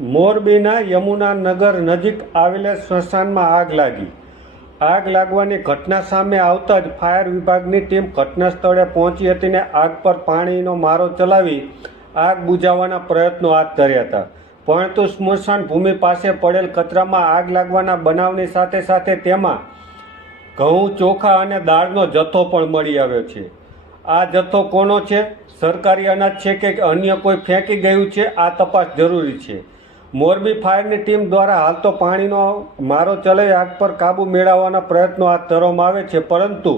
મોરબીના યમુના નગર નજીક આવેલા સ્મશાનમાં આગ લાગી. આગ લાગવાની ઘટના સામે આવતા જ ફાયર વિભાગની ટીમ ઘટના સ્થળે પહોંચી હતી ને આગ પર પાણીનો મારો ચલાવી આગ બુઝાવવાના પ્રયત્નો હાથ ધર્યા હતા. પરંતુ સ્મશાન ભૂમિ પાસે પડેલ કચરામાં આગ લાગવાના બનાવની સાથે સાથે તેમાં ઘઉં, ચોખા અને દાળનો જથ્થો પણ મળી આવ્યો છે. આ જથ્થો કોનો છે? સરકારી અનાજ છે કે અન્ય કોઈ ફેંકી ગયું છે? આ તપાસ જરૂરી છે. મોરબી ફાયરની ટીમ દ્વારા હાલ તો પાણીનો મારો ચલે આગ પર કાબુ મેળવવાના પ્રયત્નો હાથ ધરવામાં આવે છે, પરંતુ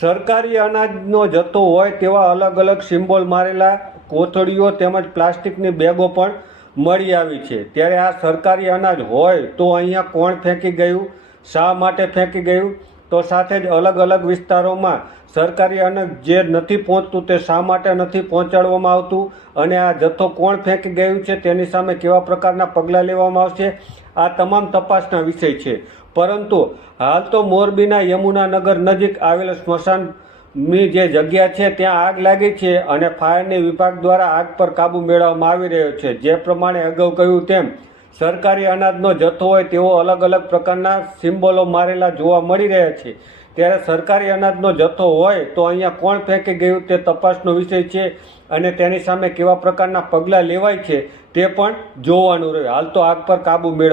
સરકારી અનાજનો જથ્થો હોય તેવા અલગ અલગ સિમ્બોલ મારેલા કોથળીઓ તેમજ પ્લાસ્ટિકની બેગો પણ મળી આવી છે. ત્યારે આ સરકારી અનાજ હોય તો અહીંયા કોણ ફેંકી ગયું? શા માટે ફેંકી ગયું? તો સાથે જ અલગ અલગ વિસ્તારોમાં સરકારી અનાજ જે નથી પહોંચતું તે શા માટે નથી પહોંચાડવામાં આવતું? અને આ જથ્થો કોણ ફેંકી ગયું છે? તેની સામે કેવા પ્રકારના પગલાં લેવામાં આવશે? આ તમામ તપાસના વિષય છે. પરંતુ હાલ તો મોરબીના યમુના નગર નજીક આવેલ સ્મશાનની જે જગ્યા છે, ત્યાં આગ લાગી છે અને ફાયરની વિભાગ દ્વારા આગ પર કાબુ મેળવવામાં આવી રહ્યો છે. જે પ્રમાણે અગાઉ કહ્યું તેમ સરકારી અનાજનો જથ્થો હોય તેવો અલગ અલગ પ્રકારના સિમ્બોલો મારેલા જોવા મળી રહ્યા છે. ત્યારે સરકારી અનાજનો જથ્થો હોય તો અહીંયા કોણ ફેંકી ગયું તે તપાસનો વિષય છે અને તેની સામે કેવા પ્રકારના પગલાં લેવાય છે તે પણ જોવાનું રહ્યું. હાલ તો આગ પર કાબુ મેળવ